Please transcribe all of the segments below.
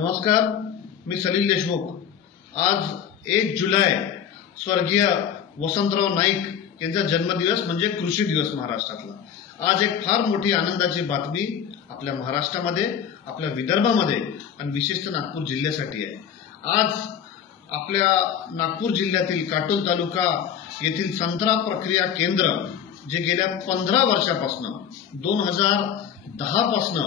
नमस्कार, मी सलील देशमुख। आज 1 जुलै स्वर्गीय वसंतराव नाईक यांचा जन्मदिवस म्हणजे कृषी दिवस महाराष्ट्रातला। आज एक फार मोठी आनंदाची बातमी आपल्या महाराष्ट्रामध्ये, आपल्या विदर्भामध्ये आणि विशेषतः नागपूर जिल्ह्यासाठी आहे। आज आपल्या नागपूर जिल्ह्यातील काटोल तालुका येथील संत्रा प्रक्रिया केंद्र जे गेल्या 15 वर्षापासून 2010 पासून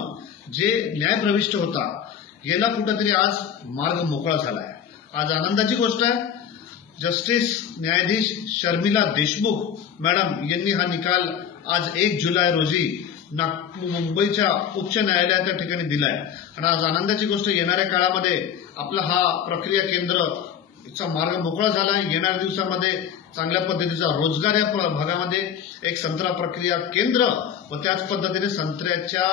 जे न्यायप्रविष्ट होता, गेला कुठेतरी आज मार्ग मोकळा झाला आहे। आज आनंदाची गोष्ट आहे, जस्टिस न्यायाधीश शर्मिला देशमुख मॅडम यांनी हा निकाल आज 1 जुलै रोजी मुंबईच्या उच्च न्यायालयात त्या ठिकाणी दिलाय। आणि आज आनंदाची गोष्ट, येणाऱ्या काळामध्ये आपला हा प्रक्रिया केंद्रचा मार्ग मोकळा झाला आहे। येणाऱ्या दिवसामध्ये चांगल्या पद्धतीचा रोजगार या भागामध्ये, एक संत्रा प्रक्रिया केंद्र व त्याच पद्धतीने संत्र्याच्या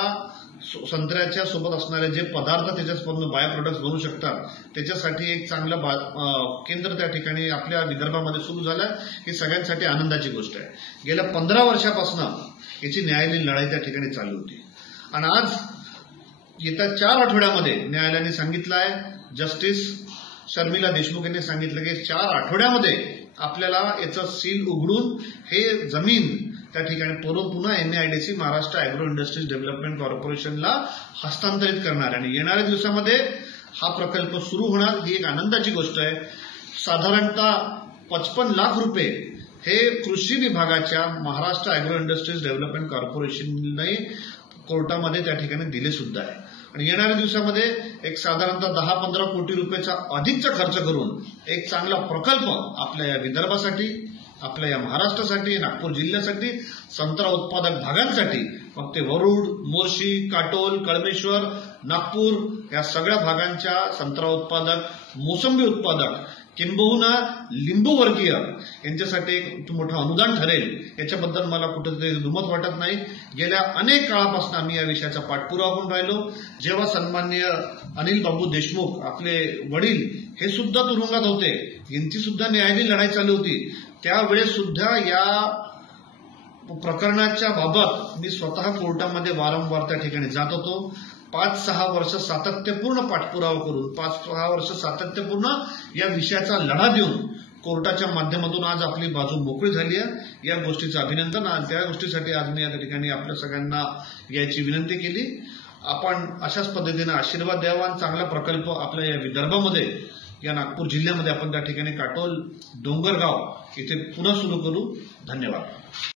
सोबत असणारे जे पदार्थ त्याच्यापासून बाय प्रोडक्ट्स बनू शकतात, त्याच्यासाठी एक चांगलं केंद्र त्या ठिकाणी आपल्या विदर्भामध्ये सुरू झालं आहे। ही सगळ्यांसाठी आनंदाची गोष्ट आहे। गेल्या 15 वर्षापासून याची न्यायालयीन लढाई त्या ठिकाणी चालू होती आणि आज येत्या 4 आठवड्यामध्ये न्यायालयाने सांगितलं आहे, जस्टिस शर्मिला देशमुख यांनी सांगितलं की 4 आठवड्यामध्ये आपल्याला याचं सील उघडून हे जमीन त्या ठिकाणी पुन्हा NIDC Maharashtra agro industries development कॉर्पोरेशनला हस्तांतरित करणार आणि येणाऱ्या दिवसामध्ये हा प्रकल्प सुरू होणार। ही एक आनंदाची गोष्ट आहे। साधारणतः 55 लाख रुपये हे कृषी विभागाच्या महाराष्ट्र ॲग्रो इंडस्ट्रीज डेव्हलपमेंट कॉर्पोरेशनने कोर्टामध्ये त्या ठिकाणी दिले सुद्धा आहे। आणि येणाऱ्या दिवसामध्ये एक साधारणतः 10-15 कोटी रुपयाचा अधिकचा खर्च करून एक चांगला प्रकल्प आपल्या या विदर्भासाठी, आपल्या या महाराष्ट्रासाठी, नागपूर जिल्ह्यासाठी, संत्रा उत्पादक भागांसाठी, मग ते वरुड, मोर्शी, काटोल, कळमेश्वर, नागपूर या सगळ्या भागांच्या संत्रा उत्पादक, मोसंबी उत्पादक, किंबहुना लिंबू वर्गीय यांच्यासाठी एक मोठं अनुदान ठरेल, याच्याबद्दल मला कुठेतरी दुमत वाटत नाही। गेल्या अनेक काळापासून आम्ही या विषयाचा पाठपुरावा करून राहिलो। जेव्हा सन्माननीय अनिल बाबू देशमुख आपले वडील हे सुद्धा तुरुंगात होते, यांची सुद्धा न्यायालयीन लढाई चालू होती, त्यावेळेस सुद्धा या प्रकरणाच्या बाबत मी स्वतः कोर्टामध्ये वारंवार त्या ठिकाणी जात होतो। 5-6 वर्ष सातत्यपूर्ण पाठपुरावा करून, 5-6 वर्ष सातत्यपूर्ण या विषयाचा लढा देऊन कोर्टाच्या माध्यमातून आज आपली बाजू मोकळी झाली आहे। या गोष्टीचं अभिनंदन। आणि त्या गोष्टीसाठी आज मी या ठिकाणी आपल्या सगळ्यांना याची विनंती केली। आपण अशाच पद्धतीने आशीर्वाद द्यावा आणि चांगला प्रकल्प आपल्या या विदर्भामध्ये, या नागपूर जिल्ह्यामध्ये आपण त्या ठिकाणी काटोल डोंगरगाव इथे पुन्हा सुरू करू। धन्यवाद।